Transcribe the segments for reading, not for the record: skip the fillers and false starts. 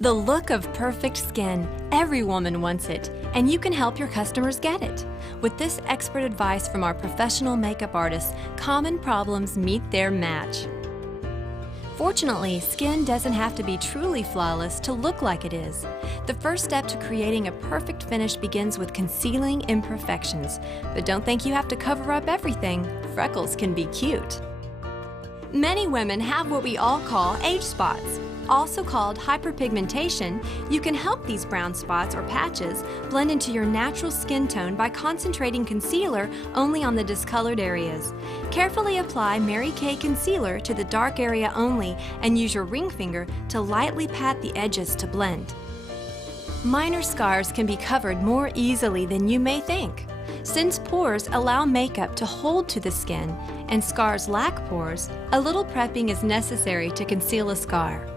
The look of perfect skin. Every woman wants it, and you can help your customers get it. With this expert advice from our professional makeup artists, common problems meet their match. Fortunately, skin doesn't have to be truly flawless to look like it is. The first step to creating a perfect finish begins with concealing imperfections. But don't think you have to cover up everything. Freckles can be cute. Many women have what we all call age spots. Also called hyperpigmentation, you can help these brown spots or patches blend into your natural skin tone by concentrating concealer only on the discolored areas. Carefully apply Mary Kay concealer to the dark area only and use your ring finger to lightly pat the edges to blend. Minor scars can be covered more easily than you may think. Since pores allow makeup to hold to the skin and scars lack pores, a little prepping is necessary to conceal a scar.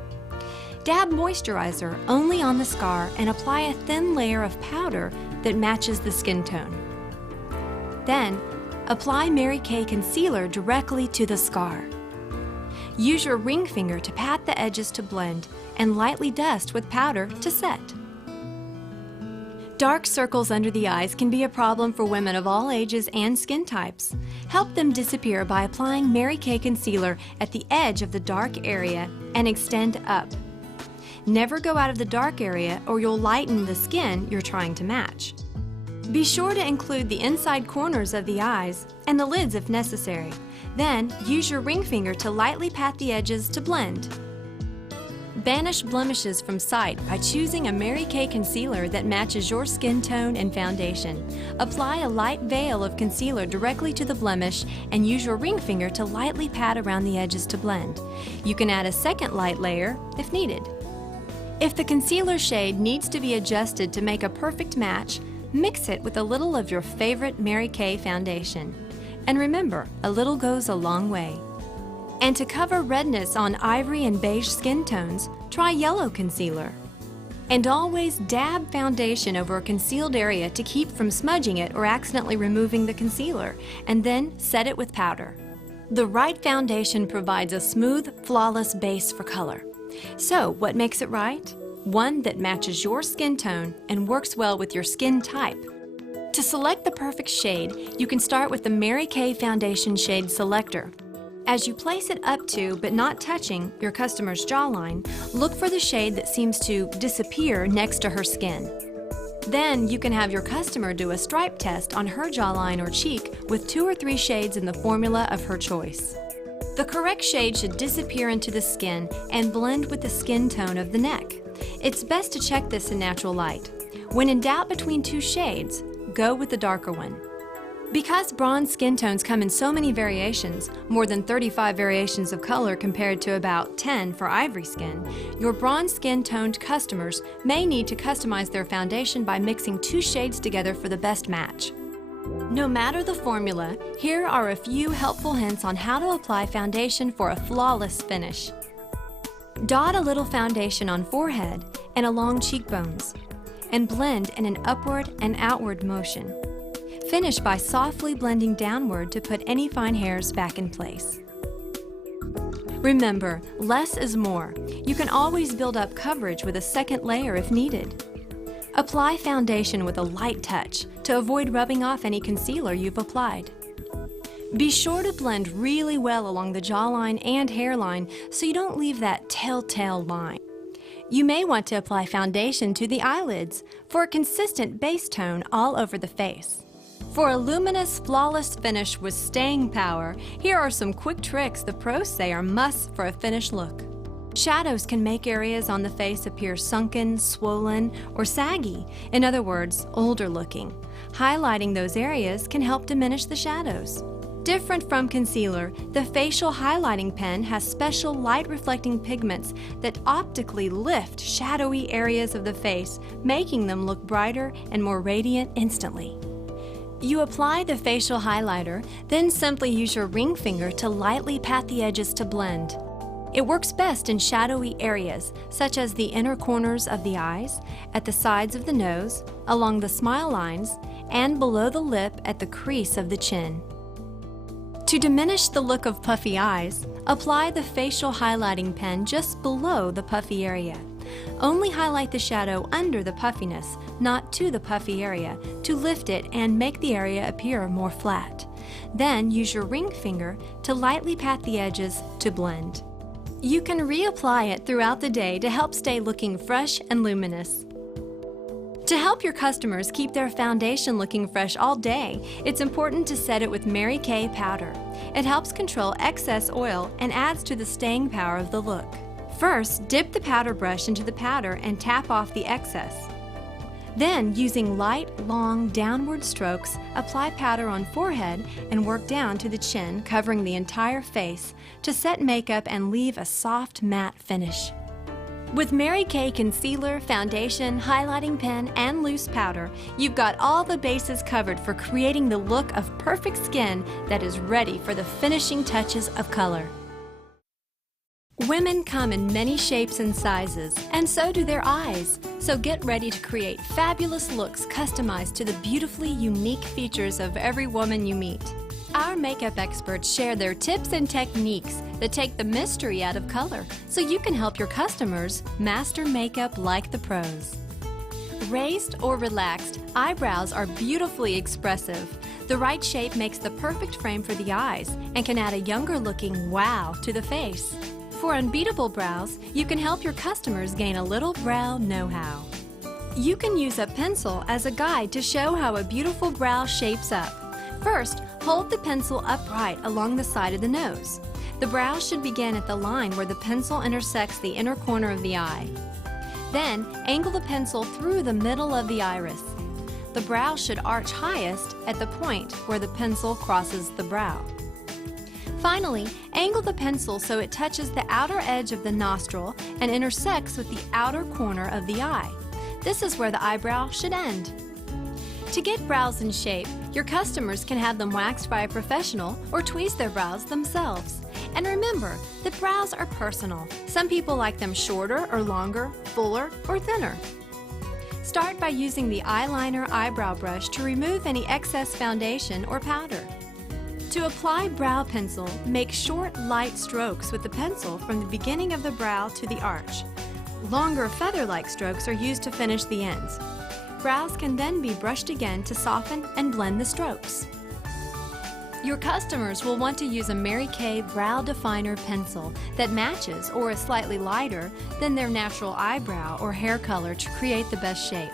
Dab moisturizer only on the scar and apply a thin layer of powder that matches the skin tone. Then, apply Mary Kay concealer directly to the scar. Use your ring finger to pat the edges to blend and lightly dust with powder to set. Dark circles under the eyes can be a problem for women of all ages and skin types. Help them disappear by applying Mary Kay concealer at the edge of the dark area and extend up. Never go out of the dark area or you'll lighten the skin you're trying to match. Be sure to include the inside corners of the eyes and the lids if necessary. Then, use your ring finger to lightly pat the edges to blend. Banish blemishes from sight by choosing a Mary Kay concealer that matches your skin tone and foundation. Apply a light veil of concealer directly to the blemish and use your ring finger to lightly pat around the edges to blend. You can add a second light layer if needed. If the concealer shade needs to be adjusted to make a perfect match, mix it with a little of your favorite Mary Kay foundation. And remember, a little goes a long way. And to cover redness on ivory and beige skin tones, try yellow concealer. And always dab foundation over a concealed area to keep from smudging it or accidentally removing the concealer, and then set it with powder. The right foundation provides a smooth, flawless base for color. So, what makes it right? One that matches your skin tone and works well with your skin type. To select the perfect shade, you can start with the Mary Kay Foundation Shade Selector. As you place it up to, but not touching, your customer's jawline, look for the shade that seems to disappear next to her skin. Then you can have your customer do a stripe test on her jawline or cheek with 2 or 3 shades in the formula of her choice. The correct shade should disappear into the skin and blend with the skin tone of the neck. It's best to check this in natural light. When in doubt between 2 shades, go with the darker one. Because bronze skin tones come in so many variations, more than 35 variations of color compared to about 10 for ivory skin, your bronze skin toned customers may need to customize their foundation by mixing 2 shades together for the best match. No matter the formula, here are a few helpful hints on how to apply foundation for a flawless finish. Dot a little foundation on forehead and along cheekbones, and blend in an upward and outward motion. Finish by softly blending downward to put any fine hairs back in place. Remember, less is more. You can always build up coverage with a second layer if needed. Apply foundation with a light touch to avoid rubbing off any concealer you've applied. Be sure to blend really well along the jawline and hairline so you don't leave that telltale line. You may want to apply foundation to the eyelids for a consistent base tone all over the face. For a luminous, flawless finish with staying power, here are some quick tricks the pros say are musts for a finished look. Shadows can make areas on the face appear sunken, swollen, or saggy, in other words, older looking. Highlighting those areas can help diminish the shadows. Different from concealer, the facial highlighting pen has special light-reflecting pigments that optically lift shadowy areas of the face, making them look brighter and more radiant instantly. You apply the facial highlighter, then simply use your ring finger to lightly pat the edges to blend. It works best in shadowy areas, such as the inner corners of the eyes, at the sides of the nose, along the smile lines, and below the lip at the crease of the chin. To diminish the look of puffy eyes, apply the facial highlighting pen just below the puffy area. Only highlight the shadow under the puffiness, not to the puffy area, to lift it and make the area appear more flat. Then use your ring finger to lightly pat the edges to blend. You can reapply it throughout the day to help stay looking fresh and luminous. To help your customers keep their foundation looking fresh all day, it's important to set it with Mary Kay powder. It helps control excess oil and adds to the staying power of the look. First, dip the powder brush into the powder and tap off the excess. Then, using light, long, downward strokes, apply powder on forehead and work down to the chin, covering the entire face, to set makeup and leave a soft, matte finish. With Mary Kay concealer, foundation, highlighting pen, and loose powder, you've got all the bases covered for creating the look of perfect skin that is ready for the finishing touches of color. Women come in many shapes and sizes, and so do their eyes. So get ready to create fabulous looks customized to the beautifully unique features of every woman you meet. Our makeup experts share their tips and techniques that take the mystery out of color, so you can help your customers master makeup like the pros. Raised or relaxed, eyebrows are beautifully expressive. The right shape makes the perfect frame for the eyes and can add a younger-looking wow to the face. For unbeatable brows, you can help your customers gain a little brow know-how. You can use a pencil as a guide to show how a beautiful brow shapes up. First, hold the pencil upright along the side of the nose. The brow should begin at the line where the pencil intersects the inner corner of the eye. Then, angle the pencil through the middle of the iris. The brow should arch highest at the point where the pencil crosses the brow. Finally, angle the pencil so it touches the outer edge of the nostril and intersects with the outer corner of the eye. This is where the eyebrow should end. To get brows in shape, your customers can have them waxed by a professional or tweeze their brows themselves. And remember that brows are personal. Some people like them shorter or longer, fuller or thinner. Start by using the eyeliner eyebrow brush to remove any excess foundation or powder. To apply brow pencil, make short, light strokes with the pencil from the beginning of the brow to the arch. Longer feather-like strokes are used to finish the ends. Brows can then be brushed again to soften and blend the strokes. Your customers will want to use a Mary Kay Brow Definer pencil that matches or is slightly lighter than their natural eyebrow or hair color to create the best shape.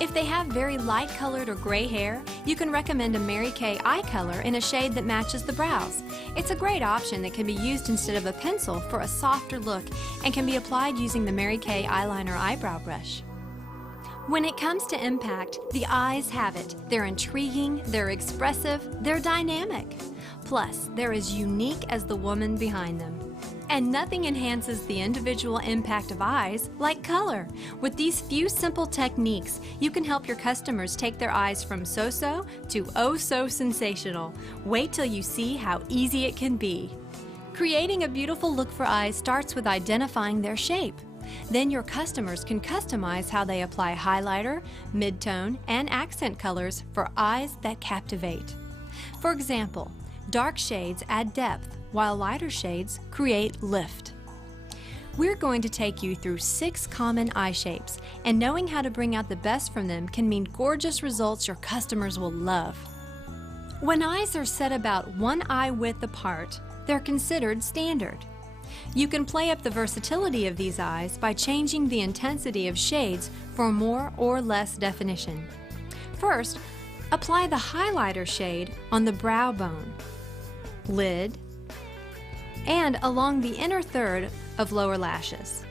If they have very light-colored or gray hair, you can recommend a Mary Kay eye color in a shade that matches the brows. It's a great option that can be used instead of a pencil for a softer look and can be applied using the Mary Kay eyeliner eyebrow brush. When it comes to impact, the eyes have it. They're intriguing, they're expressive, they're dynamic. Plus, they're as unique as the woman behind them. And nothing enhances the individual impact of eyes like color. With these few simple techniques, you can help your customers take their eyes from so-so to oh-so sensational. Wait till you see how easy it can be. Creating a beautiful look for eyes starts with identifying their shape. Then your customers can customize how they apply highlighter, midtone, and accent colors for eyes that captivate. For example, dark shades add depth, while lighter shades create lift. We're going to take you through 6 common eye shapes, and knowing how to bring out the best from them can mean gorgeous results your customers will love. When eyes are set about 1 eye width apart, they're considered standard. You can play up the versatility of these eyes by changing the intensity of shades for more or less definition. First, apply the highlighter shade on the brow bone, lid, and along the inner third of lower lashes.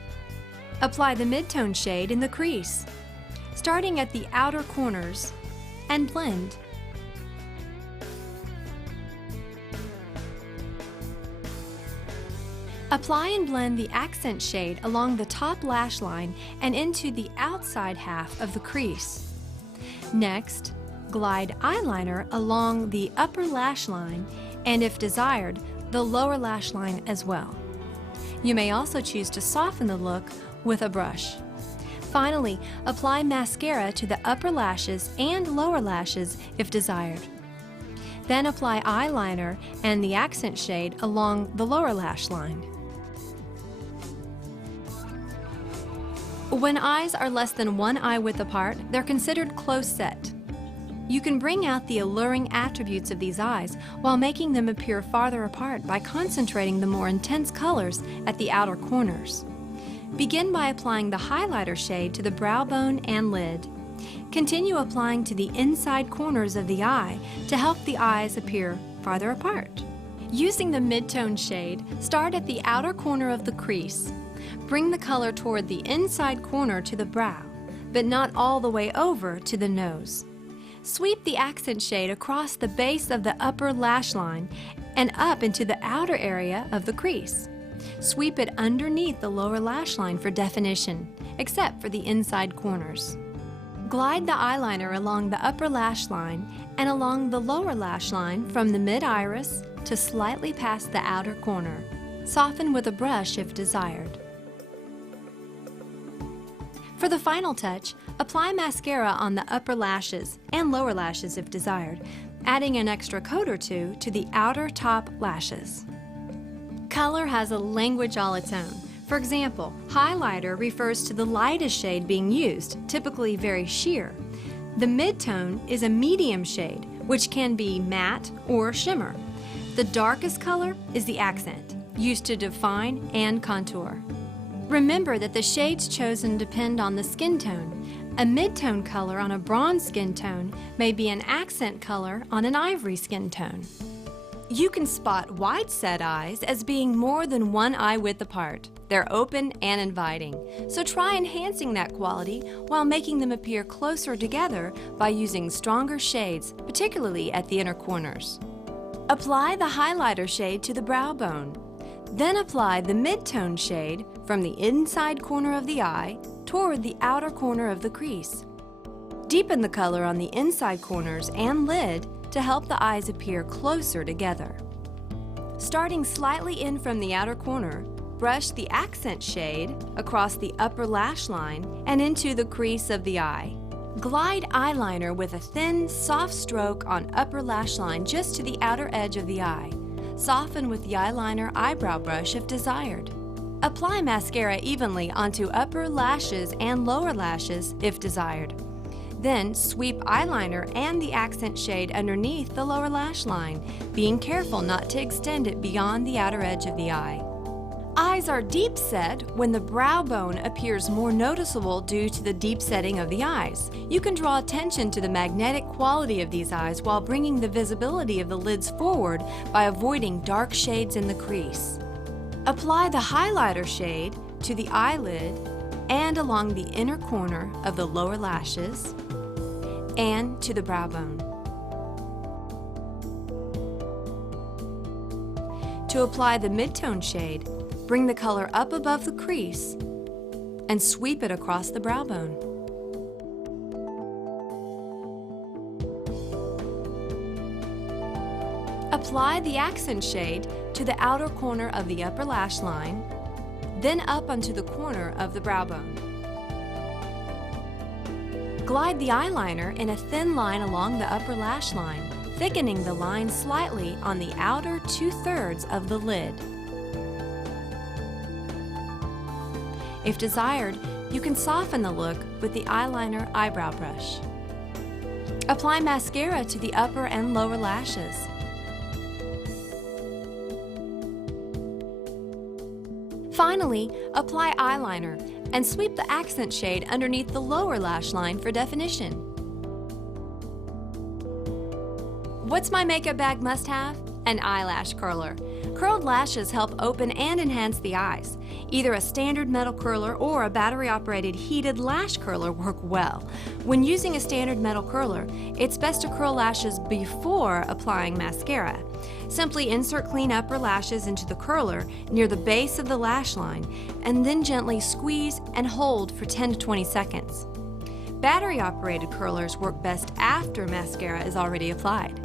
Apply the midtone shade in the crease, starting at the outer corners, and blend. Apply and blend the accent shade along the top lash line and into the outside half of the crease. Next, glide eyeliner along the upper lash line and, if desired, the lower lash line as well. You may also choose to soften the look with a brush. Finally, apply mascara to the upper lashes and lower lashes if desired. Then apply eyeliner and the accent shade along the lower lash line. When eyes are less than 1 eye width apart, they're considered close set. You can bring out the alluring attributes of these eyes while making them appear farther apart by concentrating the more intense colors at the outer corners. Begin by applying the highlighter shade to the brow bone and lid. Continue applying to the inside corners of the eye to help the eyes appear farther apart. Using the mid-tone shade, start at the outer corner of the crease. Bring the color toward the inside corner to the brow, but not all the way over to the nose. Sweep the accent shade across the base of the upper lash line and up into the outer area of the crease. Sweep it underneath the lower lash line for definition, except for the inside corners. Glide the eyeliner along the upper lash line and along the lower lash line from the mid-iris to slightly past the outer corner. Soften with a brush if desired. For the final touch, apply mascara on the upper lashes and lower lashes if desired, adding an extra coat or two to the outer top lashes. Color has a language all its own. For example, highlighter refers to the lightest shade being used, typically very sheer. The mid-tone is a medium shade, which can be matte or shimmer. The darkest color is the accent, used to define and contour. Remember that the shades chosen depend on the skin tone. A mid-tone color on a bronze skin tone may be an accent color on an ivory skin tone. You can spot wide-set eyes as being more than 1 eye width apart. They're open and inviting, so try enhancing that quality while making them appear closer together by using stronger shades, particularly at the inner corners. Apply the highlighter shade to the brow bone. Then apply the mid-tone shade from the inside corner of the eye toward the outer corner of the crease. Deepen the color on the inside corners and lid to help the eyes appear closer together. Starting slightly in from the outer corner, brush the accent shade across the upper lash line and into the crease of the eye. Glide eyeliner with a thin, soft stroke on upper lash line just to the outer edge of the eye. Soften with the eyeliner eyebrow brush if desired. Apply mascara evenly onto upper lashes and lower lashes if desired. Then sweep eyeliner and the accent shade underneath the lower lash line, being careful not to extend it beyond the outer edge of the eye. Eyes are deep set when the brow bone appears more noticeable due to the deep setting of the eyes. You can draw attention to the magnetic quality of these eyes while bringing the visibility of the lids forward by avoiding dark shades in the crease. Apply the highlighter shade to the eyelid and along the inner corner of the lower lashes and to the brow bone. To apply the mid-tone shade, bring the color up above the crease and sweep it across the brow bone. Apply the accent shade to the outer corner of the upper lash line, then up onto the corner of the brow bone. Glide the eyeliner in a thin line along the upper lash line, thickening the line slightly on the outer 2/3 of the lid. If desired, you can soften the look with the eyeliner eyebrow brush. Apply mascara to the upper and lower lashes. Finally, apply eyeliner and sweep the accent shade underneath the lower lash line for definition. What's my makeup bag must-have? An eyelash curler. Curled lashes help open and enhance the eyes. Either a standard metal curler or a battery-operated heated lash curler work well. When using a standard metal curler, it's best to curl lashes before applying mascara. Simply insert clean upper lashes into the curler near the base of the lash line and then gently squeeze and hold for 10 to 20 seconds. Battery-operated curlers work best after mascara is already applied.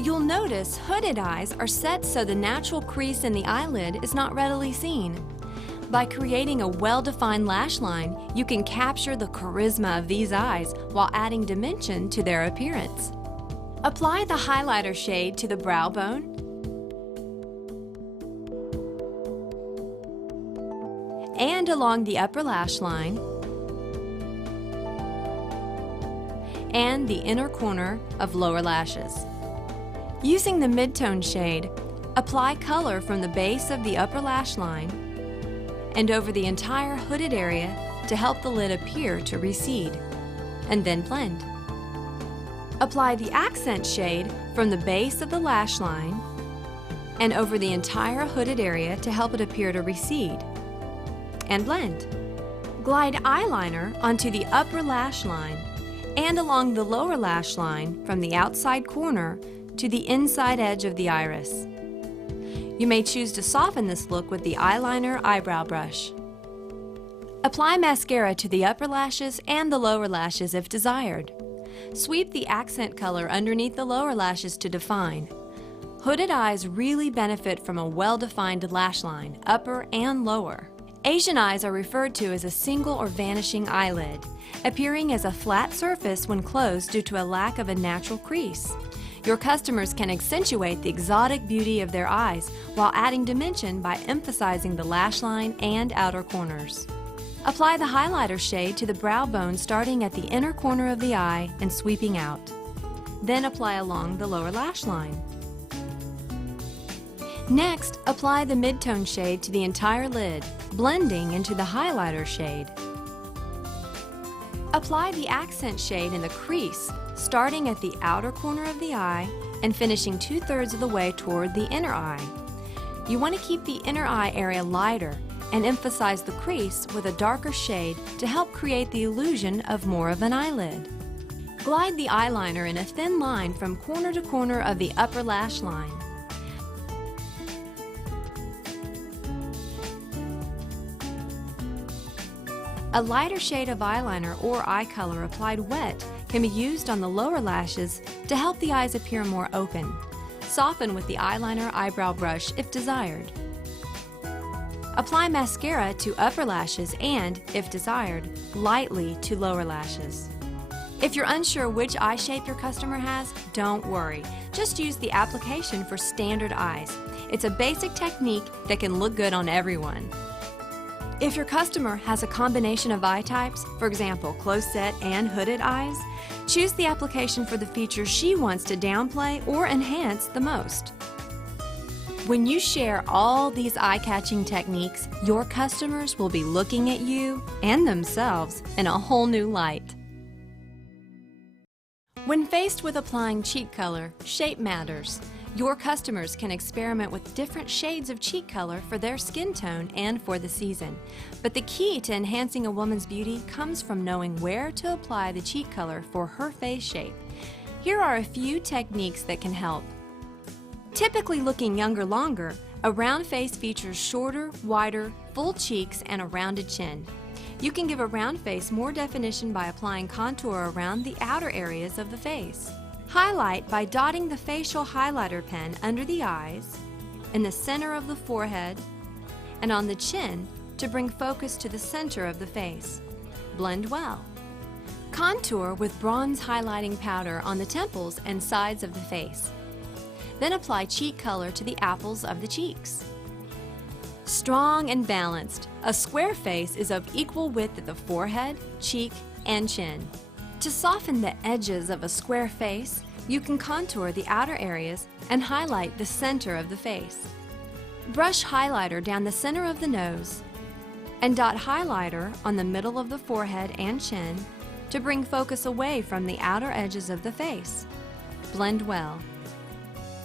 You'll notice hooded eyes are set so the natural crease in the eyelid is not readily seen. By creating a well-defined lash line, you can capture the charisma of these eyes while adding dimension to their appearance. Apply the highlighter shade to the brow bone and along the upper lash line, and the inner corner of lower lashes. Using the mid-tone shade, apply color from the base of the upper lash line and over the entire hooded area to help the lid appear to recede, and then blend. Apply the accent shade from the base of the lash line and over the entire hooded area to help it appear to recede, and blend. Glide eyeliner onto the upper lash line and along the lower lash line from the outside corner to the inside edge of the iris. You may choose to soften this look with the eyeliner eyebrow brush. Apply mascara to the upper lashes and the lower lashes if desired. Sweep the accent color underneath the lower lashes to define. Hooded eyes really benefit from a well-defined lash line, upper and lower. Asian eyes are referred to as a single or vanishing eyelid, appearing as a flat surface when closed due to a lack of a natural crease. Your customers can accentuate the exotic beauty of their eyes while adding dimension by emphasizing the lash line and outer corners. Apply the highlighter shade to the brow bone starting at the inner corner of the eye and sweeping out. Then apply along the lower lash line. Next, apply the mid-tone shade to the entire lid, blending into the highlighter shade. Apply the accent shade in the crease, starting at the outer corner of the eye and finishing 2/3 of the way toward the inner eye. You want to keep the inner eye area lighter and emphasize the crease with a darker shade to help create the illusion of more of an eyelid. Glide the eyeliner in a thin line from corner to corner of the upper lash line. A lighter shade of eyeliner or eye color applied wet can be used on the lower lashes to help the eyes appear more open. Soften with the eyeliner eyebrow brush if desired. Apply mascara to upper lashes and, if desired, lightly to lower lashes. If you're unsure which eye shape your customer has, don't worry. Just use the application for standard eyes. It's a basic technique that can look good on everyone. If your customer has a combination of eye types, for example, close-set and hooded eyes, choose the application for the features she wants to downplay or enhance the most. When you share all these eye-catching techniques, your customers will be looking at you and themselves in a whole new light. When faced with applying cheek color, shape matters. Your customers can experiment with different shades of cheek color for their skin tone and for the season. But the key to enhancing a woman's beauty comes from knowing where to apply the cheek color for her face shape. Here are a few techniques that can help. Typically looking younger longer, a round face features shorter, wider, full cheeks and a rounded chin. You can give a round face more definition by applying contour around the outer areas of the face. Highlight by dotting the facial highlighter pen under the eyes, in the center of the forehead, and on the chin to bring focus to the center of the face. Blend well. Contour with bronze highlighting powder on the temples and sides of the face. Then apply cheek color to the apples of the cheeks. Strong and balanced, a square face is of equal width at the forehead, cheek, and chin. To soften the edges of a square face, you can contour the outer areas and highlight the center of the face. Brush highlighter down the center of the nose and dot highlighter on the middle of the forehead and chin to bring focus away from the outer edges of the face. Blend well.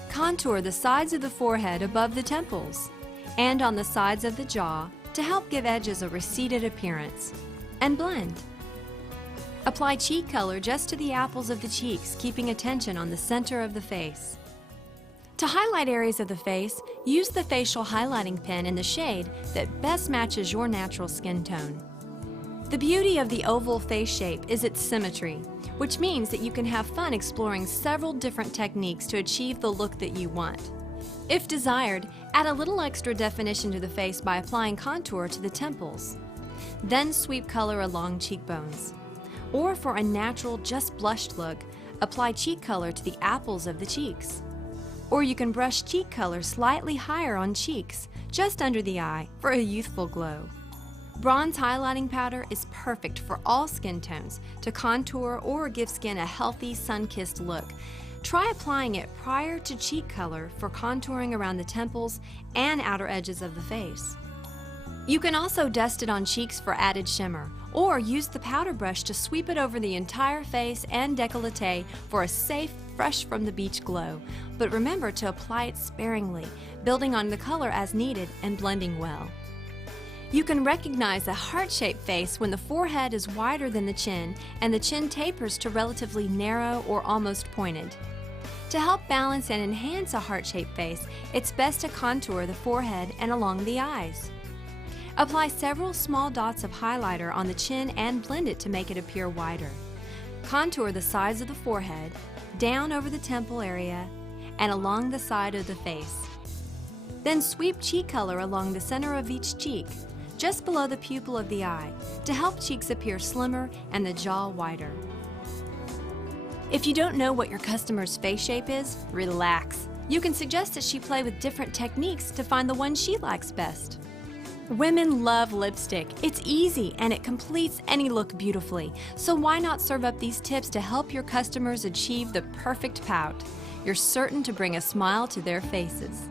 Contour the sides of the forehead above the temples and on the sides of the jaw to help give edges a receded appearance, and blend. Apply cheek color just to the apples of the cheeks, keeping attention on the center of the face. To highlight areas of the face, use the facial highlighting pen in the shade that best matches your natural skin tone. The beauty of the oval face shape is its symmetry, which means that you can have fun exploring several different techniques to achieve the look that you want. If desired, add a little extra definition to the face by applying contour to the temples. Then sweep color along cheekbones. Or for a natural, just blushed look, apply cheek color to the apples of the cheeks. Or you can brush cheek color slightly higher on cheeks, just under the eye, for a youthful glow. Bronze highlighting powder is perfect for all skin tones to contour or give skin a healthy, sun-kissed look. Try applying it prior to cheek color for contouring around the temples and outer edges of the face. You can also dust it on cheeks for added shimmer, or use the powder brush to sweep it over the entire face and décolleté for a safe, fresh from the beach glow. But remember to apply it sparingly, building on the color as needed and blending well. You can recognize a heart-shaped face when the forehead is wider than the chin and the chin tapers to relatively narrow or almost pointed. To help balance and enhance a heart-shaped face, it's best to contour the forehead and along the eyes. Apply several small dots of highlighter on the chin and blend it to make it appear wider. Contour the sides of the forehead, down over the temple area, and along the side of the face. Then sweep cheek color along the center of each cheek, just below the pupil of the eye, to help cheeks appear slimmer and the jaw wider. If you don't know what your customer's face shape is, relax. You can suggest that she play with different techniques to find the one she likes best. Women love lipstick. It's easy and it completes any look beautifully. So why not serve up these tips to help your customers achieve the perfect pout? You're certain to bring a smile to their faces.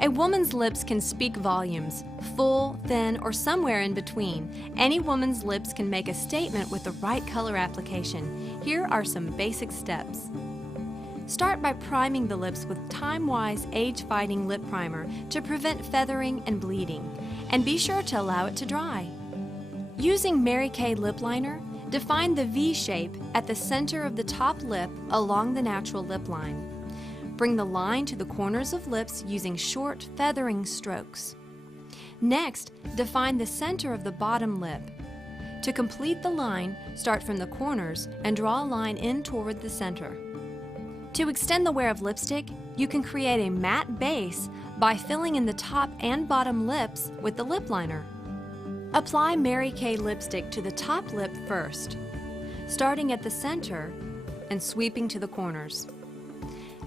A woman's lips can speak volumes, full, thin, or somewhere in between. Any woman's lips can make a statement with the right color application. Here are some basic steps. Start by priming the lips with time-wise, age-fighting lip primer to prevent feathering and bleeding, and be sure to allow it to dry. Using Mary Kay lip liner, define the V shape at the center of the top lip along the natural lip line. Bring the line to the corners of lips using short, feathering strokes. Next, define the center of the bottom lip. To complete the line, start from the corners and draw a line in toward the center. To extend the wear of lipstick, you can create a matte base by filling in the top and bottom lips with the lip liner. Apply Mary Kay lipstick to the top lip first, starting at the center and sweeping to the corners.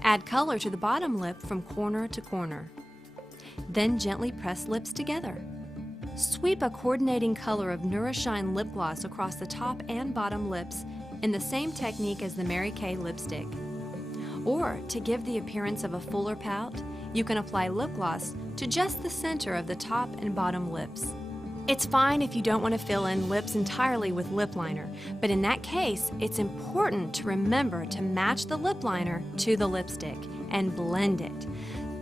Add color to the bottom lip from corner to corner. Then gently press lips together. Sweep a coordinating color of Nourishine lip gloss across the top and bottom lips in the same technique as the Mary Kay lipstick. Or, to give the appearance of a fuller pout, you can apply lip gloss to just the center of the top and bottom lips. It's fine if you don't want to fill in lips entirely with lip liner, but in that case, it's important to remember to match the lip liner to the lipstick and blend it.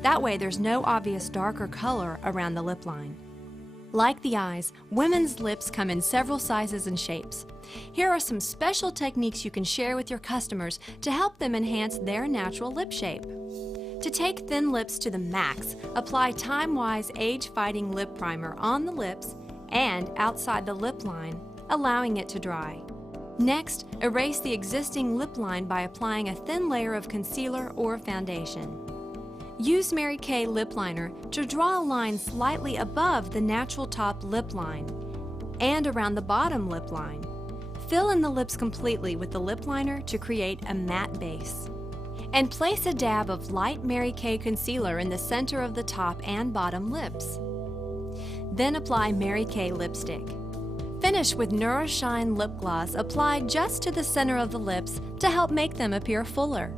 That way there's no obvious darker color around the lip line. Like the eyes, women's lips come in several sizes and shapes. Here are some special techniques you can share with your customers to help them enhance their natural lip shape. To take thin lips to the max, apply time-wise age-fighting lip primer on the lips and outside the lip line, allowing it to dry. Next, erase the existing lip line by applying a thin layer of concealer or foundation. Use Mary Kay lip liner to draw a line slightly above the natural top lip line and around the bottom lip line. Fill in the lips completely with the lip liner to create a matte base. And place a dab of light Mary Kay concealer in the center of the top and bottom lips. Then apply Mary Kay lipstick. Finish with Nourishine lip gloss applied just to the center of the lips to help make them appear fuller.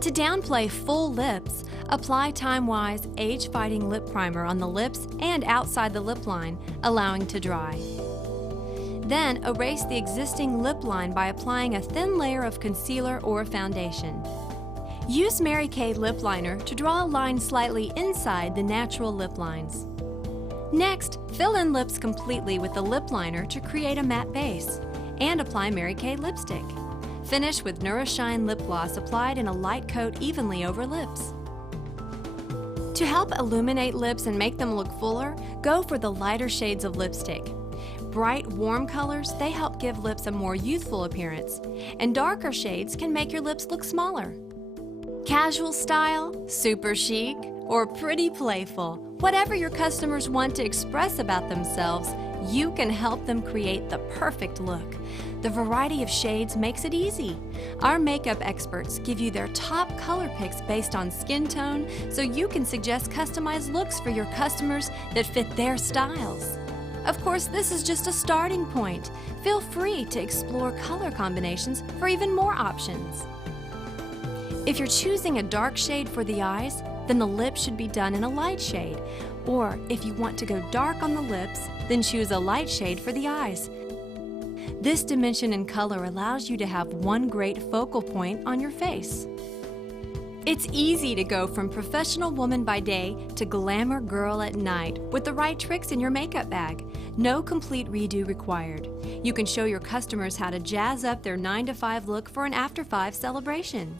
To downplay full lips, apply time-wise age-fighting lip primer on the lips and outside the lip line, allowing to dry. Then erase the existing lip line by applying a thin layer of concealer or foundation. Use Mary Kay lip liner to draw a line slightly inside the natural lip lines. Next, fill in lips completely with the lip liner to create a matte base, and apply Mary Kay lipstick. Finish with Nourishine lip gloss applied in a light coat evenly over lips. To help illuminate lips and make them look fuller, go for the lighter shades of lipstick. Bright, warm colors, they help give lips a more youthful appearance, and darker shades can make your lips look smaller. Casual style, super chic, or pretty playful, whatever your customers want to express about themselves, you can help them create the perfect look. The variety of shades makes it easy. Our makeup experts give you their top color picks based on skin tone, so you can suggest customized looks for your customers that fit their styles. Of course, this is just a starting point. Feel free to explore color combinations for even more options. If you're choosing a dark shade for the eyes, then the lips should be done in a light shade. Or if you want to go dark on the lips, then choose a light shade for the eyes. This dimension in color allows you to have one great focal point on your face. It's easy to go from professional woman by day to glamour girl at night with the right tricks in your makeup bag. No complete redo required. You can show your customers how to jazz up their 9 to 5 look for an after 5 celebration.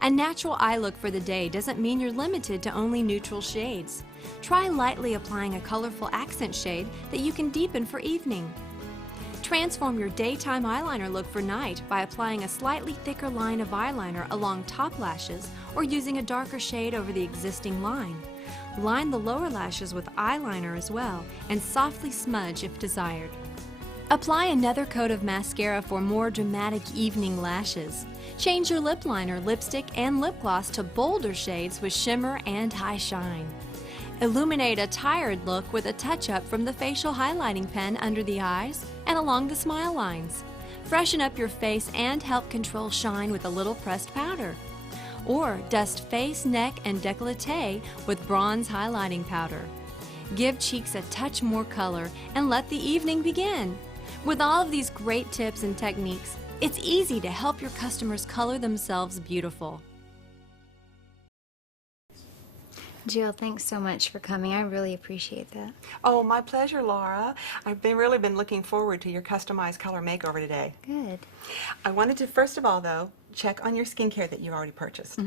A natural eye look for the day doesn't mean you're limited to only neutral shades. Try lightly applying a colorful accent shade that you can deepen for evening. Transform your daytime eyeliner look for night by applying a slightly thicker line of eyeliner along top lashes or using a darker shade over the existing line. Line the lower lashes with eyeliner as well and softly smudge if desired. Apply another coat of mascara for more dramatic evening lashes. Change your lip liner, lipstick, and lip gloss to bolder shades with shimmer and high shine. Illuminate a tired look with a touch-up from the facial highlighting pen under the eyes and along the smile lines. Freshen up your face and help control shine with a little pressed powder. Or dust face, neck, and décolleté with bronze highlighting powder. Give cheeks a touch more color and let the evening begin. With all of these great tips and techniques, it's easy to help your customers color themselves beautiful. Jill, thanks so much for coming. I really appreciate that. Oh, my pleasure, Laura. I've really been looking forward to your customized color makeover today. Good. I wanted to, first of all, though, check on your skincare that you already purchased.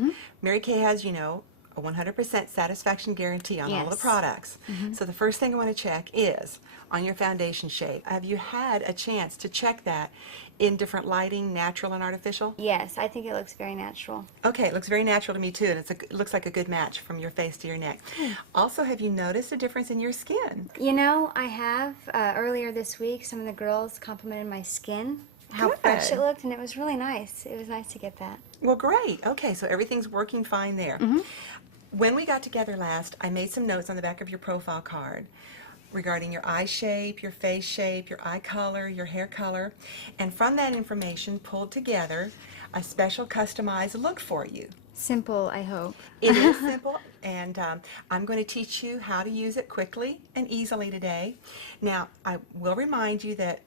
Mary Kay has, you know, a 100% satisfaction guarantee on all the Yes. products. So the first thing I want to check is on your foundation shade. Have you had a chance to check that in different lighting, natural and artificial? Yes, I think it looks very natural. Okay, it looks very natural to me too, and it looks like a good match from your face to your neck. Also, have you noticed a difference in your skin? You know, I have. Earlier this week, some of the girls complimented my skin, how fresh it Good. looked, and it was really nice. It was nice to get that. Well, great. Okay, so everything's working fine there. When we got together last, I made some notes on the back of your profile card regarding your eye shape, your face shape, your eye color, your hair color, and from that information pulled together a special customized look for you. Simple, I hope. It is simple, and I'm going to teach you how to use it quickly and easily today. Now, I will remind you that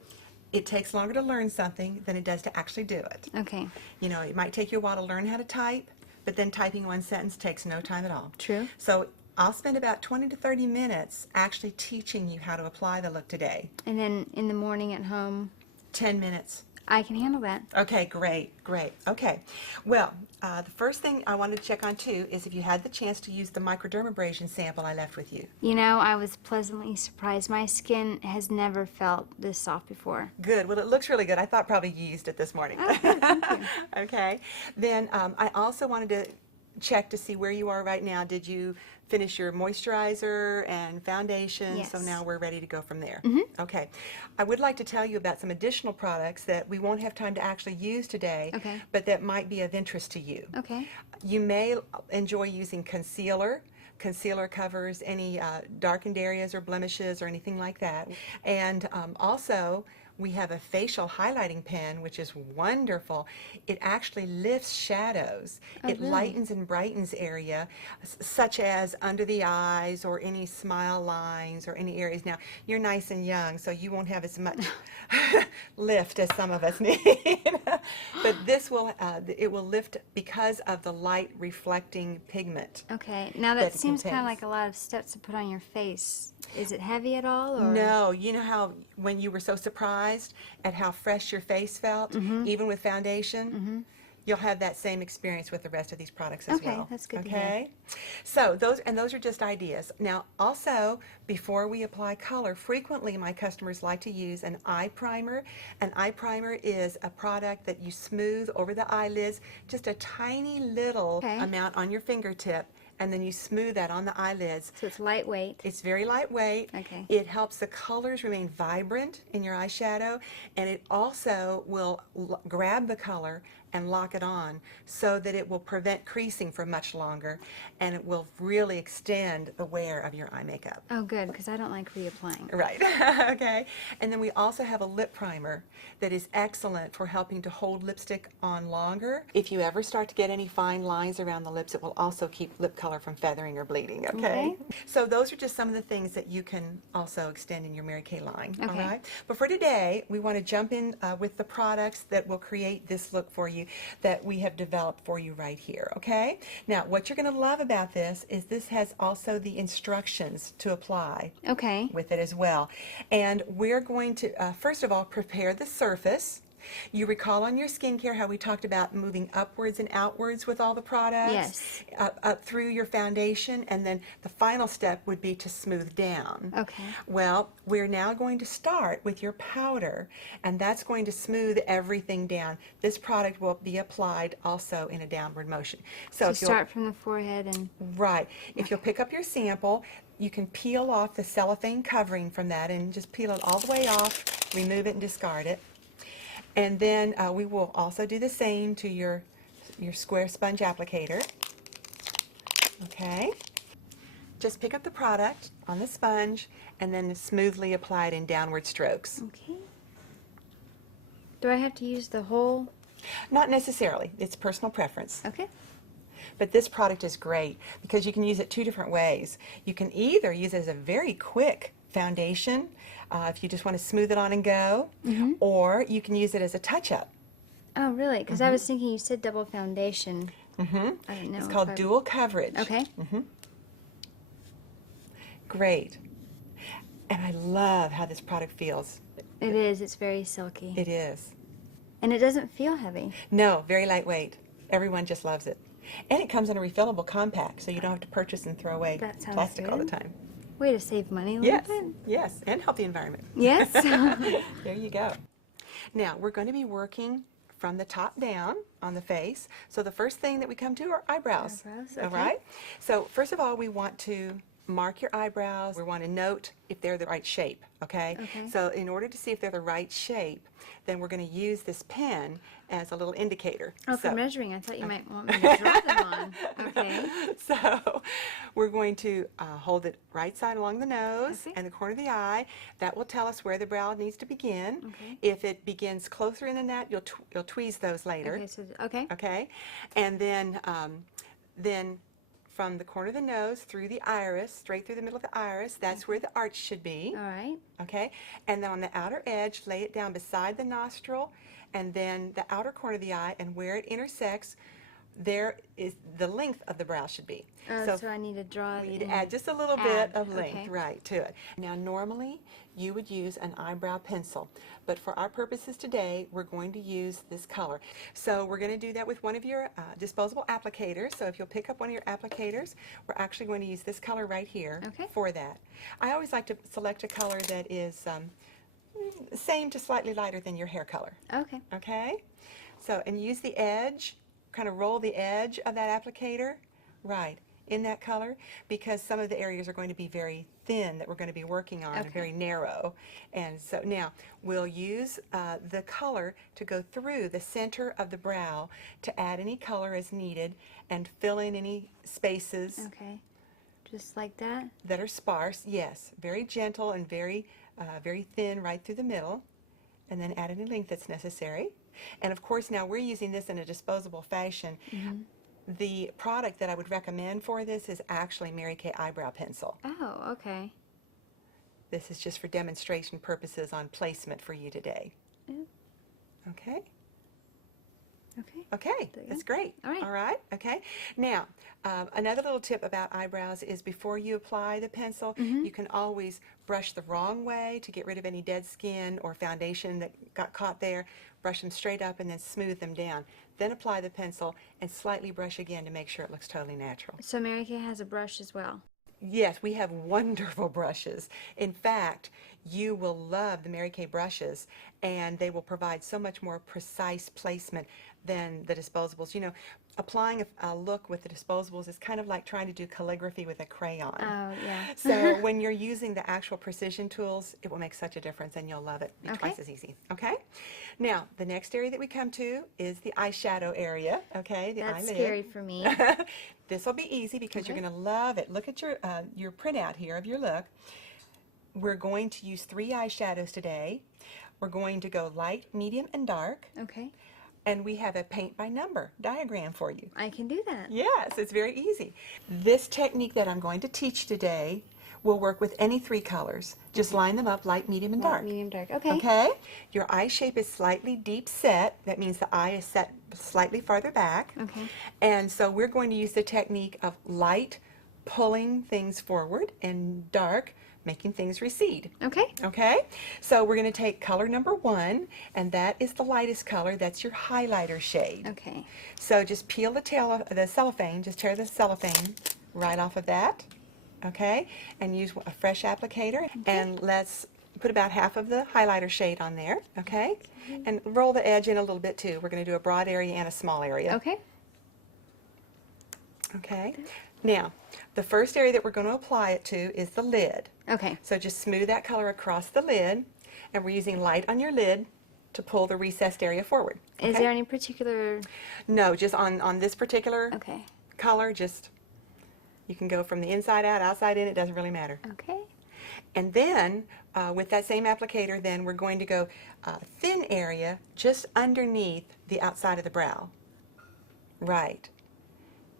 it takes longer to learn something than it does to actually do it. Okay. You know, it might take you a while to learn how to type, but then typing one sentence takes no time at all. True. So I'll spend about 20 to 30 minutes actually teaching you how to apply the look today. And then in the morning at home, 10 minutes. I can handle that. Okay, great, great. Okay, well, the first thing I wanted to check on too is if you had the chance to use the microdermabrasion sample I left with you. You know, I was pleasantly surprised. My skin has never felt this soft before. Good. Well, it looks really good. I thought probably you used it this morning. Oh, good. Thank you. Okay. Then I also wanted to check to see where you are right now. Did you finish your moisturizer and foundation? So Yes. now we're ready to go from there. Okay. I would like to tell you about some additional products that we won't have time to actually use today, Okay. but that might be of interest to you. Okay. You may enjoy using concealer. Concealer covers any darkened areas or blemishes or anything like that. And also, we have a facial highlighting pen, which is wonderful. It actually lifts shadows. It really? lightens and brightens area, such as under the eyes or any smile lines or any areas. Now, you're nice and young, so you won't have as much lift as some of us need. But this will, it will lift because of the light reflecting pigment. Okay. Now That that it seems kind of contains. like a lot of steps to put on your face. Is it heavy at all? Or? No, you know how when you were so surprised at how fresh your face felt, even with foundation? You'll have that same experience with the rest of these products as Okay, well. that's good to hear. Okay? So those are just ideas. Now also, before we apply color, frequently my customers like to use an eye primer. An eye primer is a product that you smooth over the eyelids, just a tiny little Okay. amount on your fingertip, and then you smooth that on the eyelids. So it's lightweight. It's very lightweight. Okay. It helps the colors remain vibrant in your eyeshadow, and it also will grab the color and lock it on so that it will prevent creasing for much longer, and it will really extend the wear of your eye makeup. Oh, good, because I don't like reapplying. Right. Okay. And then we also have a lip primer that is excellent for helping to hold lipstick on longer. If you ever start to get any fine lines around the lips, it will also keep lip color from feathering or bleeding. Okay. So those are just some of the things that you can also extend in your Mary Kay line. Okay. All right. But for today, we want to jump in with the products that will create this look for you that we have developed for you right here. Okay. Now, what you're going to love about this is this has also the instructions to apply. Okay. With it as well. And we're going to, first of all, prepare the surface. You recall on your skincare how we talked about moving upwards and outwards with all the products? Yes. Up through your foundation, and then the final step would be to smooth down. Okay. Well, we're now going to start with your powder, and that's going to smooth everything down. This product will be applied also in a downward motion. So if you'll start from the forehead and... Right. If you'll pick up your sample, you can peel off the cellophane covering from that and just peel it all the way off, remove it and discard it. And then we will also do the same to your square sponge applicator. Okay. Just pick up the product on the sponge and then smoothly apply it in downward strokes. Okay. Do I have to use the whole? Not necessarily. It's personal preference. Okay. But this product is great because you can use it two different ways. You can either use it as a very quick foundation if you just want to smooth it on and go, or you can use it as a touch-up. Oh, really? Because I was thinking you said double foundation. I don't know. It's called dual coverage. Okay. Great. And I love how this product feels. It is. It's very silky. It is. And it doesn't feel heavy. No, very lightweight. Everyone just loves it. And it comes in a refillable compact, so you don't have to purchase and throw away That sounds plastic all the good. time. Way to save money a little Yes, bit. yes, and help the environment. Yes. There you go. Now, we're going to be working from the top down on the face. So the first thing that we come to are eyebrows. Eyebrows, All okay. right? So first of all, we want to mark your eyebrows. We want to note if they're the right shape, okay? Okay. So in order to see if they're the right shape, then we're going to use this pen as a little indicator. Oh, for measuring. I thought you might want me to draw them on. Okay. So we're going to hold it right side along the nose Okay. and the corner of the eye. That will tell us where the brow needs to begin. Okay. If it begins closer in than that, you'll tweeze those later. Okay. So okay. Okay? And then from the corner of the nose through the iris, straight through the middle of the iris, that's where the arch should be. All right. Okay? And then on the outer edge, lay it down beside the nostril, and then the outer corner of the eye, and where it intersects, there is the length of the brow should be. So I need to draw it. We need to and add just a little add, bit of length, okay. right, to it. Now, normally, you would use an eyebrow pencil, but for our purposes today, we're going to use this color. So we're going to do that with one of your disposable applicators. So if you'll pick up one of your applicators, we're actually going to use this color right here Okay. for that. I always like to select a color that is same to slightly lighter than your hair color. Okay. Okay? So, and use the edge, kind of roll the edge of that applicator, right, in that color, because some of the areas are going to be very thin that we're going to be working on, Okay. very narrow. And so now, we'll use the color to go through the center of the brow to add any color as needed and fill in any spaces Okay. Just like that. that are sparse. Yes, very gentle and very thin right through the middle, and then add any length that's necessary. And of course, now we're using this in a disposable fashion. The product that I would recommend for this is actually Mary Kay Eyebrow Pencil. Oh, okay. This is just for demonstration purposes on placement for you today. Yeah. Okay? Okay. Okay, There you that's go. great. All right. All right, okay. Now, another little tip about eyebrows is before you apply the pencil, you can always brush the wrong way to get rid of any dead skin or foundation that got caught there. Brush them straight up and then smooth them down. Then apply the pencil and slightly brush again to make sure it looks totally natural. So Mary Kay has a brush as well. Yes, we have wonderful brushes. In fact, you will love the Mary Kay brushes, and they will provide so much more precise placement than the disposables. You know, applying a look with the disposables is kind of like trying to do calligraphy with a crayon. Oh, yeah. So when you're using the actual precision tools, it will make such a difference and you'll love it. Be Okay. twice as easy. Okay? Now, the next area that we come to is the eyeshadow area. Okay? The That's eyelid. scary for me. This will be easy because you're Okay. going to love it. Look at your printout here of your look. We're going to use 3 eyeshadows today. We're going to go light, medium, and dark. Okay. And we have a paint by number diagram for you. I can do that. Yes, it's very easy. This technique that I'm going to teach today will work with any 3 colors. Just line them up light, medium, and Light, dark. medium, dark. Okay. Okay? Your eye shape is slightly deep set. That means the eye is set slightly farther back. Okay. And so we're going to use the technique of light pulling things forward and dark making things recede. Okay. Okay? So we're going to take color number 1, and that is the lightest color. That's your highlighter shade. Okay. So just peel the tail of the cellophane, just tear the cellophane right off of that. Okay? And use a fresh applicator. And let's put about half of the highlighter shade on there. Okay? And roll the edge in a little bit too. We're going to do a broad area and a small area. Okay. Okay? Now, the first area that we're going to apply it to is the lid. Okay. So just smooth that color across the lid, and we're using light on your lid to pull the recessed area forward. Is Okay? there any particular... No, just on this particular Okay. color, just you can go from the inside out, outside in, it doesn't really matter. Okay. And then with that same applicator, then we're going to go thin area just underneath the outside of the brow. Right.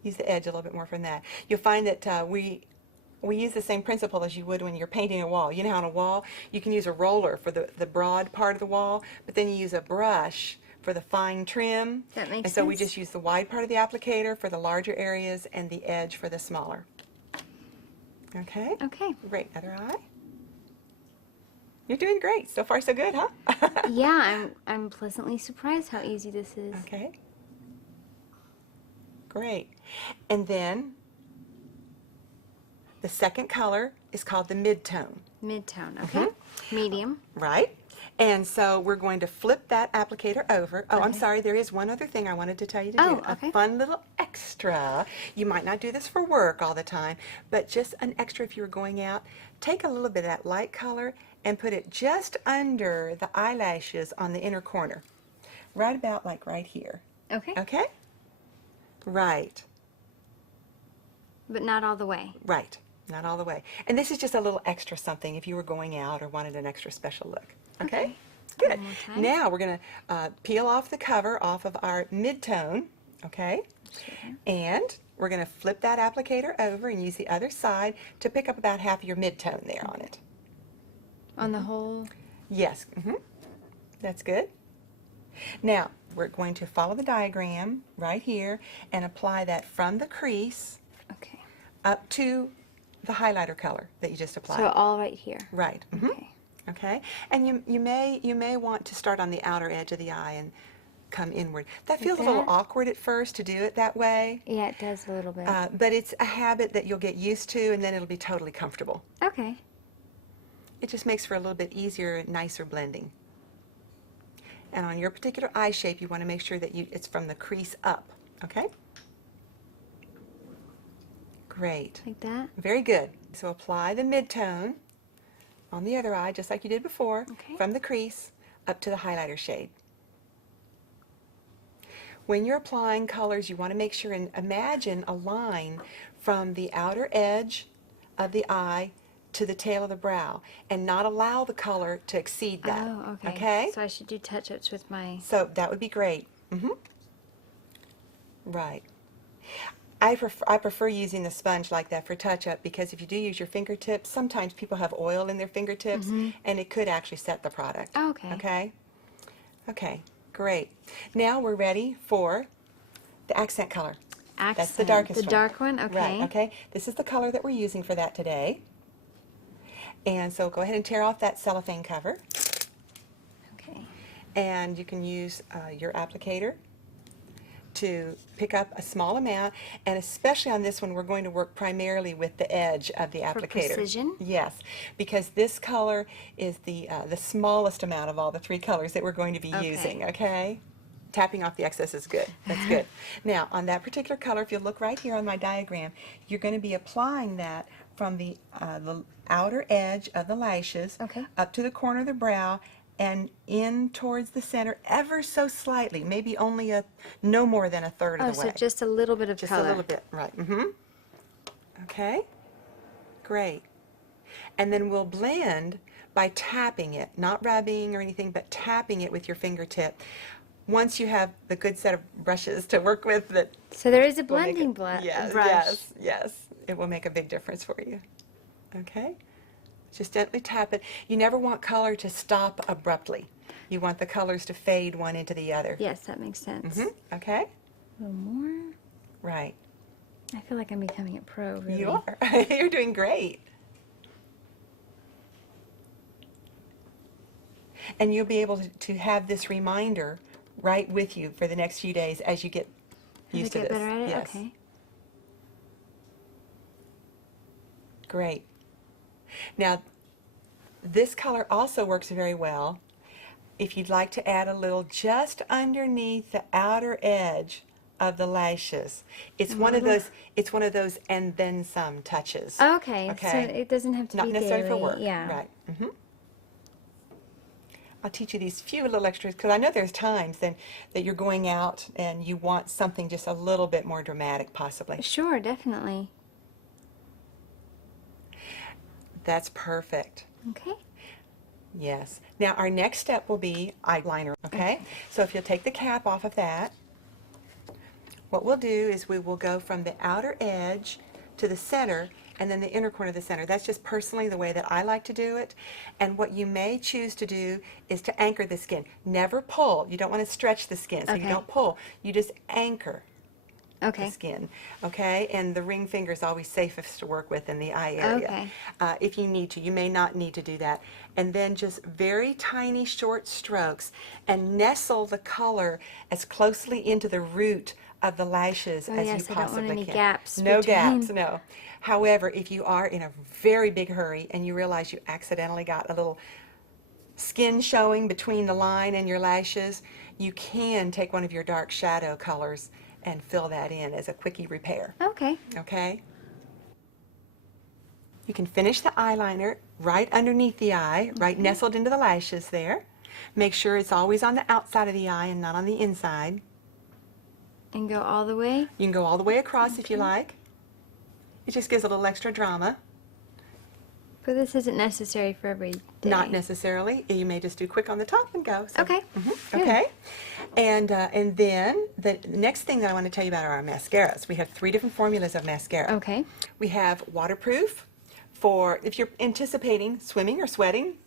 Use the edge a little bit more from that. You'll find that we use the same principle as you would when you're painting a wall. You know how on a wall you can use a roller for the broad part of the wall, but then you use a brush for the fine trim. That makes And so we sense. just use the wide part of the applicator for the larger areas and the edge for the smaller. Okay? Okay. Great. Other eye. You're doing great. So far so good, huh? Yeah, I'm pleasantly surprised how easy this is. Okay. Great. And then the second color is called the mid-tone, Mid-tone. Okay. Medium. right? And so we're going to flip that applicator over. Oh, I'm Okay. sorry, there is one other thing I wanted to tell you to Oh, do. okay. A fun little extra. You might not do this for work all the time, but just an extra if you were going out. Take a little bit of that light color and put it just under the eyelashes on the inner corner. Right about like right here. Okay. Okay? Right. But not all the way. Right. Not all the way. And this is just a little extra something if you were going out or wanted an extra special look. Okay? Okay. Good. One more time. Now we're going to peel off the cover off of our mid-tone. Okay? And we're going to flip that applicator over and use the other side to pick up about half of your mid-tone there on it. On the whole. Yes. That's good. Now, we're going to follow the diagram right here and apply that from the crease Okay. up to the highlighter color that you just applied. So all right here. Right. Okay. Okay. And you may want to start on the outer edge of the eye and come inward. That Like feels a little that? awkward at first to do it that way, Yeah, it does a little bit. but it's a habit that you'll get used to, and then it'll be totally comfortable. Okay. It just makes for a little bit easier, nicer blending. And on your particular eye shape, you want to make sure that it's from the crease up. Okay? Great. Like that. Very good. So apply the mid-tone on the other eye, just like you did before, Okay. from the crease up to the highlighter shade. When you're applying colors, you want to make sure and imagine a line from the outer edge of the eye to the tail of the brow, and not allow the color to exceed that. Oh, okay. Okay? So I should do touch-ups with my... So that would be great. Right. I prefer using the sponge like that for touch-up, because if you do use your fingertips, sometimes people have oil in their fingertips, and it could actually set the product. Oh, okay. Okay? Okay, great. Now we're ready for the accent color. Accent. That's the darkest The one. dark one? Okay. Right, okay. This is the color that we're using for that today. And so go ahead and tear off that cellophane cover, Okay. and you can use your applicator to pick up a small amount, and especially on this one we're going to work primarily with the edge of the applicator. precision? Yes, because this color is the smallest amount of all the 3 colors that we're going to be Okay. using, okay? tapping off the excess is good. That's good. Now, on that particular color, if you look right here on my diagram, you're going to be applying that from the outer edge of the lashes Okay. up to the corner of the brow and in towards the center ever so slightly, maybe only no more than a third Oh, of the so way. just a little bit of Just color. a little bit, right. Okay, great. And then we'll blend by tapping it, not rubbing or anything, but tapping it with your fingertip. Once you have the good set of brushes to work with that So there is a will make blending it, yes, brush. yes, yes. It will make a big difference for you. Okay? Just gently tap it. You never want color to stop abruptly. You want the colors to fade one into the other. Yes, that makes sense. Okay? A little more. Right. I feel like I'm becoming a pro, really. You are. You're doing great. And you'll be able to have this reminder right with you for the next few days as you get used to get this. better at it? Yes. Okay. Great. Now, this color also works very well if you'd like to add a little just underneath the outer edge of the lashes. It's one of those. It's one of those and then some touches. Okay. Okay. So it doesn't have to Not be necessarily daily. for work. Yeah. Right. I'll teach you these few little extras because I know there's times then that you're going out and you want something just a little bit more dramatic, possibly. Sure, definitely. That's perfect. Okay. Yes. Now our next step will be eyeliner, okay? So if you'll take the cap off of that, what we'll do is we will go from the outer edge to the center and then the inner corner of the center. That's just personally the way that I like to do it. And what you may choose to do is to anchor the skin. Never pull. You don't want to stretch the skin, so you Okay. don't pull. You just anchor Okay. the skin, okay? And the ring finger is always safest to work with in the eye area. Okay. If you need to, you may not need to do that. And then just very tiny short strokes and nestle the color as closely into the root of the lashes Oh, as yes, you I don't possibly want any can. gaps No between. gaps, no. However, if you are in a very big hurry and you realize you accidentally got a little skin showing between the line and your lashes, you can take one of your dark shadow colors and fill that in as a quickie repair. Okay. Okay? You can finish the eyeliner right underneath the eye, right nestled into the lashes there. Make sure it's always on the outside of the eye and not on the inside. And go all the way? You can go all the way across if you like. It just gives a little extra drama. But this isn't necessary for every day. Not necessarily. You may just do quick on the top and go. So- Okay. Good. Okay. And then the next thing that I want to tell you about are our mascaras. We have 3 different formulas of mascara. Okay. We have waterproof for if you're anticipating swimming or sweating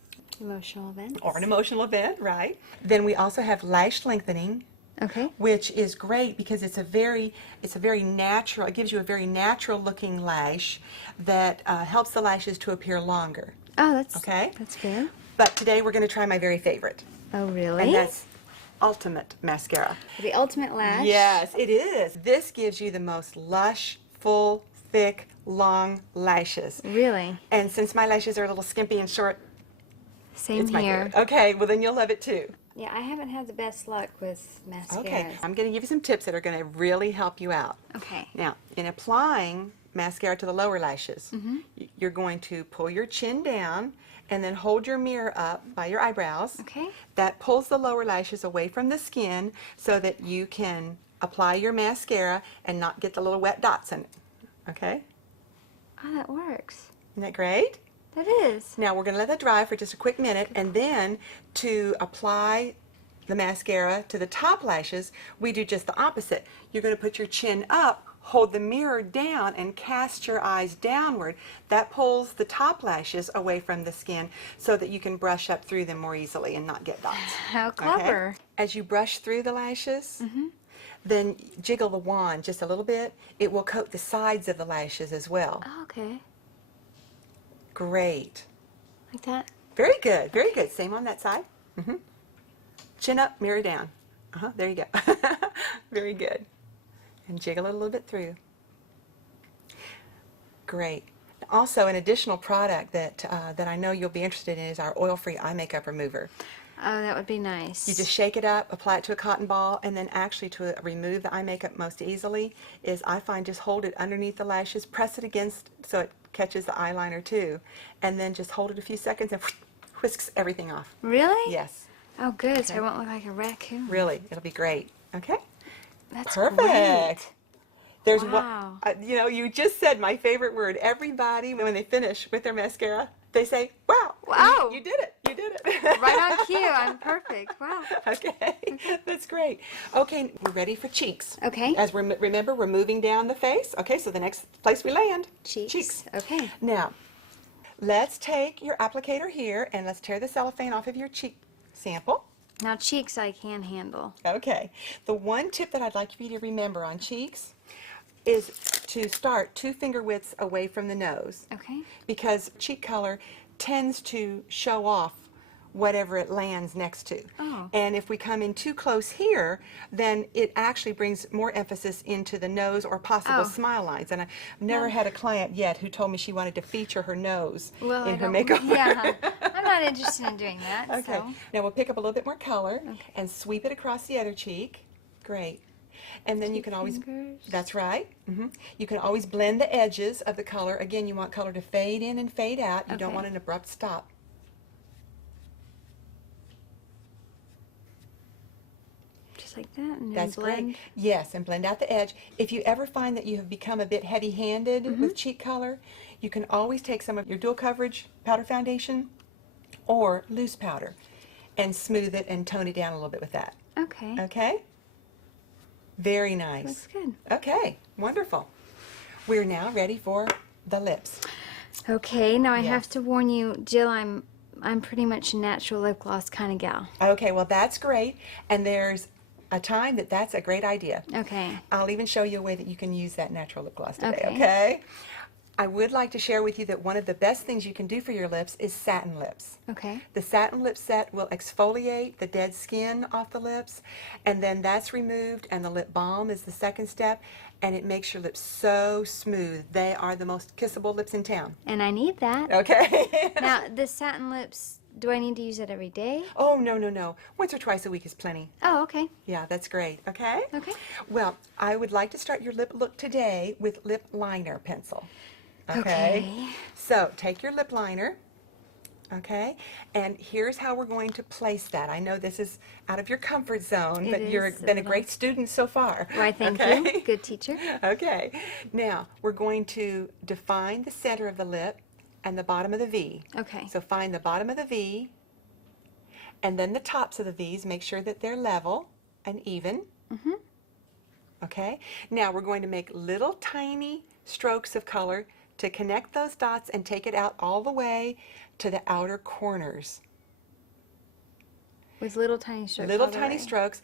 Emotional events. or an emotional event, right? Then we also have lash lengthening, Okay. which is great because it's a very natural, it gives you a very natural looking lash that helps the lashes to appear longer. Oh, that's Okay. That's good. But today we're going to try my very favorite, Oh, really? and that's Ultimate Mascara. The ultimate lash. Yes, it is. This gives you the most lush, full, thick, long lashes. Really? And since my lashes are a little skimpy and short, Same it's my here. favorite. Okay, well then you'll love it too. Yeah, I haven't had the best luck with mascaras. Okay, I'm going to give you some tips that are going to really help you out. Okay. Now, in applying mascara to the lower lashes, you're going to pull your chin down and then hold your mirror up by your eyebrows. Okay. That pulls the lower lashes away from the skin so that you can apply your mascara and not get the little wet dots in it. Okay? Oh, that works. Isn't that great? That is. Now we're going to let that dry for just a quick minute, and then to apply the mascara to the top lashes, we do just the opposite. You're going to put your chin up, hold the mirror down, and cast your eyes downward. That pulls the top lashes away from the skin so that you can brush up through them more easily and not get dots. How clever. Okay? As you brush through the lashes, then jiggle the wand just a little bit. It will coat the sides of the lashes as well. Oh, okay. Great. Like that? Very good, very good. Same on that side. Chin up, mirror down. There you go. Very good. And jiggle it a little bit through. Great. Also, an additional product that I know you'll be interested in is our oil-free eye makeup remover. Oh, that would be nice. You just shake it up, apply it to a cotton ball, and then actually to remove the eye makeup most easily is I find just hold it underneath the lashes, press it against so it catches the eyeliner too, and then just hold it a few seconds and whisks everything off. Really? Yes. Oh, good. So I won't look like a raccoon. Really, it'll be great. Okay? That's Perfect. great. There's Wow. one, you know, you just said my favorite word. Everybody, when they finish with their mascara, they say, wow. Wow. You did it. You did it. Right on cue. I'm perfect. Wow. Okay, that's great. Okay, we're ready for cheeks. Okay. As remember, we're moving down the face. Okay, so the next place we land, Cheeks. Okay. Now, let's take your applicator here and let's tear the cellophane off of your cheek sample. Now cheeks I can handle. Okay, the one tip that I'd like for you to remember on cheeks is to start 2 finger widths away from the nose. Okay. Because cheek color tends to show off whatever it lands next to. Oh. And if we come in too close here, then it actually brings more emphasis into the nose or possible Oh. smile lines. And I've never had a client yet who told me she wanted to feature her nose Well, in I her don't. makeover. Yeah. I'm not interested in doing that. Okay, So. now we'll pick up a little bit more color Okay. and sweep it across the other cheek. Great. And then you can always, fingers. that's right. You can always blend the edges of the color. Again, you want color to fade in and fade out. You don't Okay. want an abrupt stop. Just like that, and then That's blend. great. Yes, and blend out the edge. If you ever find that you have become a bit heavy-handed Mm-hmm. with cheek color, you can always take some of your dual coverage powder foundation or loose powder and smooth it and tone it down a little bit with that. Okay. Okay? Very nice. Looks good. Okay, wonderful. We're now ready for the lips. Okay. Now I Yes. have to warn you, Jill. I'm pretty much a natural lip gloss kind of gal. Okay, well that's great. And there's a time that that's a great idea. Okay. I'll even show you a way that you can use that natural lip gloss today, Okay. okay? I would like to share with you that one of the best things you can do for your lips is satin lips. Okay. The satin lip set will exfoliate the dead skin off the lips, and then that's removed, and the lip balm is the second step, and it makes your lips so smooth. They are the most kissable lips in town. And I need that. Okay? Now, the satin lips, do I need to use it every day? Oh, no, no, no. Once or twice a week is plenty. Oh, okay. Yeah, that's great. Okay? Okay. Well, I would like to start your lip look today with lip liner pencil. Okay. So take your lip liner. Okay, and here's how we're going to place that. I know this is out of your comfort zone, It but you've is a been a little. great student so far. Why, thank Okay? you. Good teacher. Okay, now we're going to define the center of the lip and the bottom of the V. Okay. So find the bottom of the V and then the tops of the V's. Make sure that they're level and even. Okay, now we're going to make little tiny strokes of color to connect those dots and take it out all the way to the outer corners. With little tiny strokes. Little all the tiny way. strokes.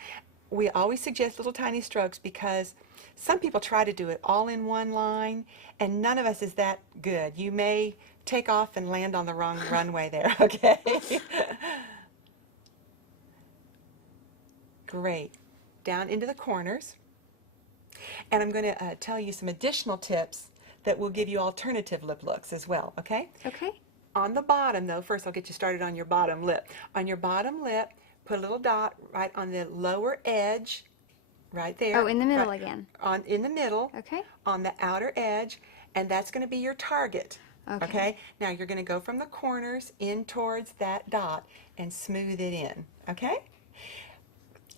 We always suggest little tiny strokes because some people try to do it all in one line, and none of us is that good. You may take off and land on the wrong runway there, okay? Great. Down into the corners. And I'm going to tell you some additional tips that will give you alternative lip looks as well, okay? Okay. On the bottom, though, first I'll get you started on your bottom lip. On your bottom lip, put a little dot right on the lower edge, right there. Oh, in the middle right, again. in the middle, Okay. on the outer edge, and that's going to be your target. Okay. Now you're going to go from the corners in towards that dot and smooth it in. Okay.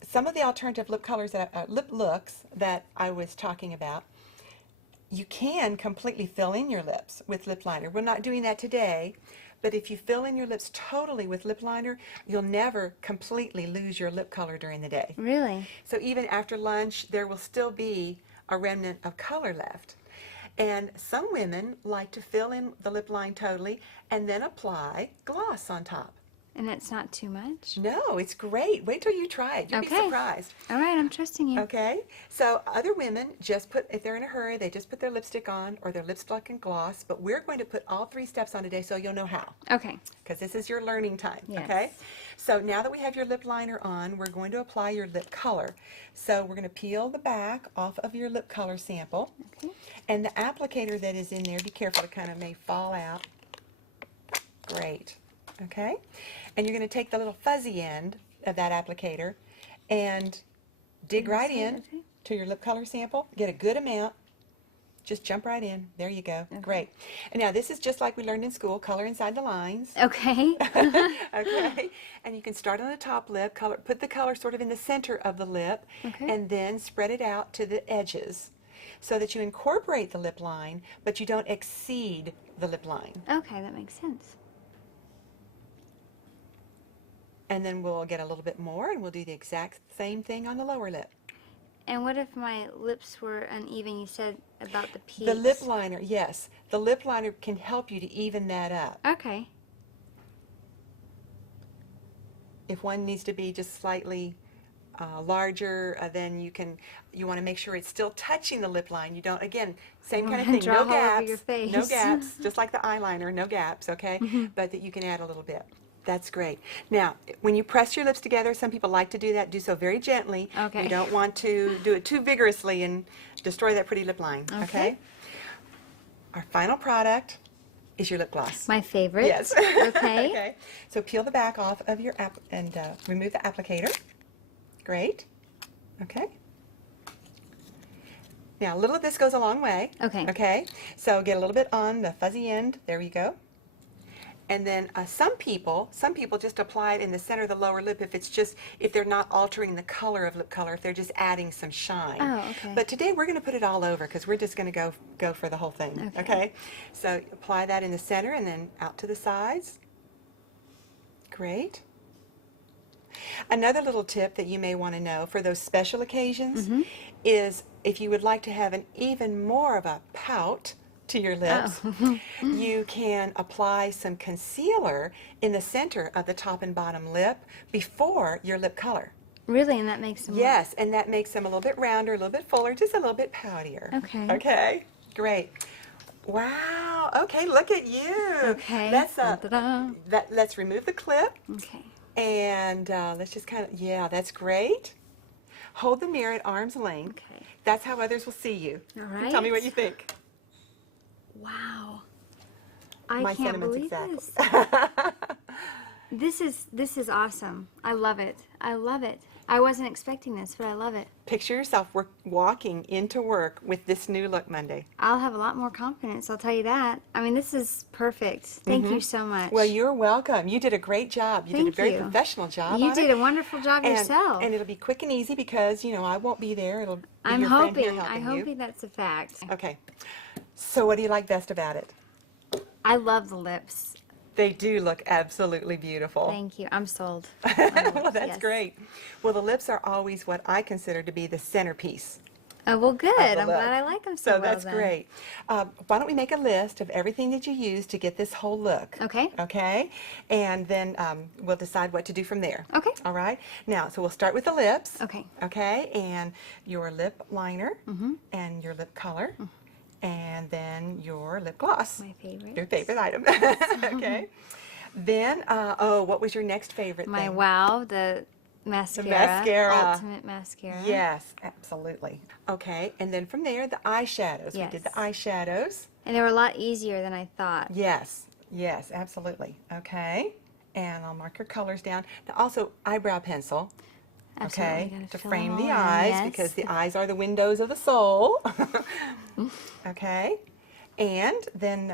Some of the alternative lip colors, lip looks that I was talking about, you can completely fill in your lips with lip liner. We're not doing that today, but if you fill in your lips totally with lip liner, you'll never completely lose your lip color during the day. Really? So even after lunch, there will still be a remnant of color left. And some women like to fill in the lip line totally and then apply gloss on top. And that's not too much? No, it's great. Wait till you try it. You'll be Okay. surprised. All right, I'm trusting you. Okay, so other women just put, if they're in a hurry, they just put their lipstick on or their lipstick and gloss, but we're going to put all 3 steps on today so you'll know how, Okay. because this is your learning time, Yes. okay? So now that we have your lip liner on, we're going to apply your lip color. So we're going to peel the back off of your lip color sample, Okay. and the applicator that is in there, be careful, it kind of may fall out. Great. Okay, And you're going to take the little fuzzy end of that applicator and dig right in to your lip color sample. Get a good amount. Just jump right in. There you go. Okay. Great. And now this is just like we learned in school, color inside the lines. Okay. Okay. And you can start on the top lip, put the color sort of in the center of the lip, Okay. and then spread it out to the edges so that you incorporate the lip line, but you don't exceed the lip line. Okay, that makes sense. And then we'll get a little bit more, and we'll do the exact same thing on the lower lip. And what if my lips were uneven? You said about the peaks. The lip liner, yes. The lip liner can help you to even that up. Okay. If one needs to be just slightly larger, then you want to make sure it's still touching the lip line. You don't, again, same kind of thing, Draw no a hole over gaps, your face. no gaps, just like the eyeliner, no gaps, okay? But that you can add a little bit. That's great. Now, when you press your lips together, some people like to do that. Do so very gently. Okay. You don't want to do it too vigorously and destroy that pretty lip line, okay? Our final product is your lip gloss. My favorite. Yes. Okay. Okay. So peel the back off of your and remove the applicator. Great. Okay. Now, a little of this goes a long way. Okay. Okay. So get a little bit on the fuzzy end. There you go. And then some people just apply it in the center of the lower lip if they're not altering the color of lip color, if they're just adding some shine. Oh, okay. But today we're going to put it all over because we're just going to go for the whole thing. Okay. So apply that in the center and then out to the sides. Great. Another little tip that you may want to know for those special occasions is if you would like to have an even more of a pout to your lips, you can apply some concealer in the center of the top and bottom lip before your lip color. Really? And that makes them Yes, and that makes them a little bit rounder, a little bit fuller, just a little bit poutier. Okay. Okay, great. Wow, okay, look at you. Okay. Let's remove the clip. Okay. And let's just kind of, yeah, that's great. Hold the mirror at arm's length. Okay. That's how others will see you. All right. Tell me what you think. Wow. I My can't sentiments believe exactly. This is awesome. I love it. I love it. I wasn't expecting this, but I love it. Picture yourself walking into work with this new look Monday. I'll have a lot more confidence, I'll tell you that. I mean, this is perfect. Thank you so much. Well, you're welcome. You did a great job. You did a Thank very you. professional job. You on did it. a wonderful job yourself. And it'll be quick and easy because, you know, I won't be there. It'll be I'm your friend here hoping. helping I'm you. hoping that's a fact. Okay. So what do you like best about it? I love the lips. They do look absolutely beautiful. Thank you. I'm sold. Well, that's Yes. great. Well, the lips are always what I consider to be the centerpiece. Oh, well, good. of the I'm look. glad I like them so So well that's then. great. Why don't we make a list of everything that you use to get this whole look? Okay. Okay. And then we'll decide what to do from there. Okay. All right. Now, so we'll start with the lips. Okay. Okay. And your lip liner and your lip color. And then your lip gloss. My favorite. Your favorite item. Okay. Then, what was your next favorite My thing? wow, the mascara. mascara. Ultimate mascara. Yes, absolutely. Okay, and then from there, the eyeshadows. We did the Yes. eyeshadows. And they were a lot easier than I thought. Yes, yes, absolutely. Okay, and I'll mark your colors down. Now, also, eyebrow pencil. Absolutely. Okay, Gotta to fill frame them the all in, eyes yes. because the eyes are the windows of the soul. Okay, and then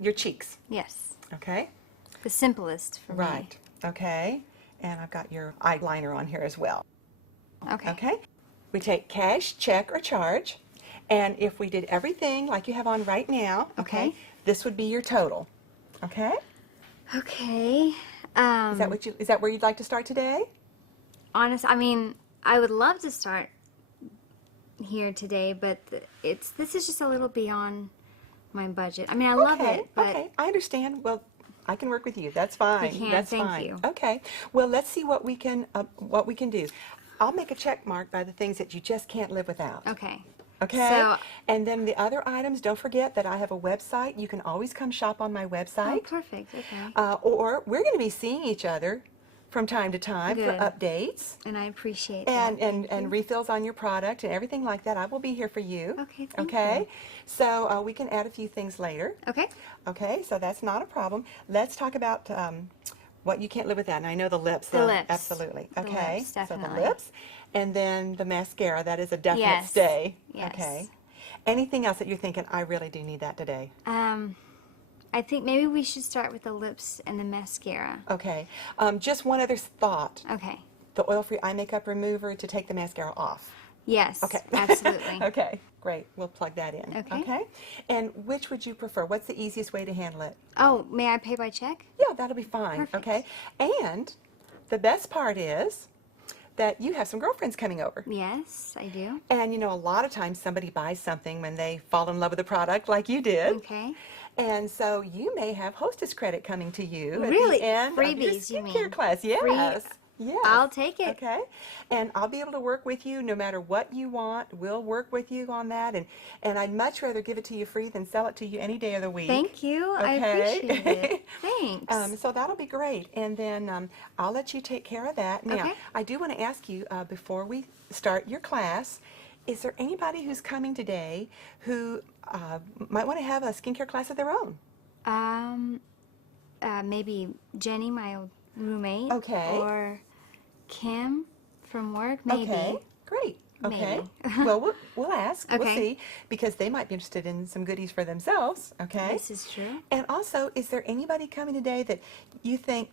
your cheeks. Yes. Okay, The simplest for right. Okay, and I've got your eyeliner on here as well. me. Okay. Okay, we take cash, check, or charge, and if we did everything like you have on right now, okay, Okay. this would be your total. Okay, Okay. is that where you'd like to start today? I mean, I would love to start here today, but this is just a little beyond my budget. I mean, I love Okay, it, but okay, I understand. Well, I can work with you. That's fine. You can, That's thank fine. you. Okay. Well, let's see what we can do. I'll make a check mark by the things that you just can't live without. okay. Okay. So, And then the other items, don't forget that I have a website. You can always come shop on my oh, website. perfect. Okay. Or we're going to be seeing each other from time to time for Good. updates And I appreciate that. and refills on your product and everything like that. I will be here for you. Okay, thank Okay. you. So we can add a few things later. Okay. Okay, so that's not a problem. Let's talk about What you can't live without. And I know the lips. The lips. Absolutely. The Okay. lips, So the definitely. lips. And then the mascara. That is a definite Yes. stay. Yes. Okay. Anything else that you're thinking, I really do need that today? I think maybe we should start with the lips and the mascara. Okay. Just one other thought. Okay. The oil-free eye makeup remover to take the mascara off. Yes. Okay. Absolutely. Okay, great. We'll plug that in. Okay. And which would you prefer? What's the easiest way to handle it? Oh, may I pay by check? Yeah, that'll be fine. Perfect. Okay. And the best part is that you have some girlfriends coming over. Yes, I do. And you know, a lot of times somebody buys something when they fall in love with the product like you did. Okay. And so you may have hostess credit coming to you Really? at the end of your Freebies, you skincare mean? class. Yes. Yes. I'll take it. Okay. And I'll be able to work with you no matter what you want. We'll work with you on that. And I'd much rather give it to you free than sell it to you any day of the week. Thank you. I Okay. appreciate it. Thanks. So that'll be great. And then I'll let you take care of that. Now, Okay. I do want to ask you, before we start your class, is there anybody who's coming today who might want to have a skincare class of their own? Maybe Jenny, my old roommate. Okay. Or Kim from work, maybe. Okay, great. Okay. Maybe. Well, we'll ask. We'll Okay. see, because they might be interested in some goodies for themselves. Okay. This is true. And also, is there anybody coming today that you think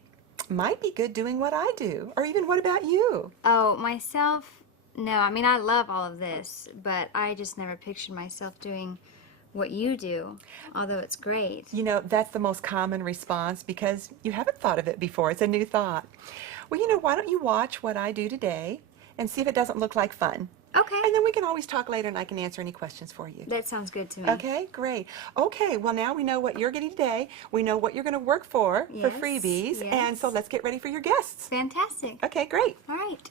might be good doing what I do? Or even what about you? Oh, myself? No, I mean, I love all of this, but I just never pictured myself doing what you do, although it's great. You know, that's the most common response because you haven't thought of it before. It's a new thought. Well, you know, why don't you watch what I do today and see if it doesn't look like fun? Okay. And then we can always talk later and I can answer any questions for you. That sounds good to me. Okay, great. Okay, well now we know what you're getting today. We know what you're going to work for Yes, freebies. yes. And so let's get ready for your guests. Fantastic. Okay, great. All right.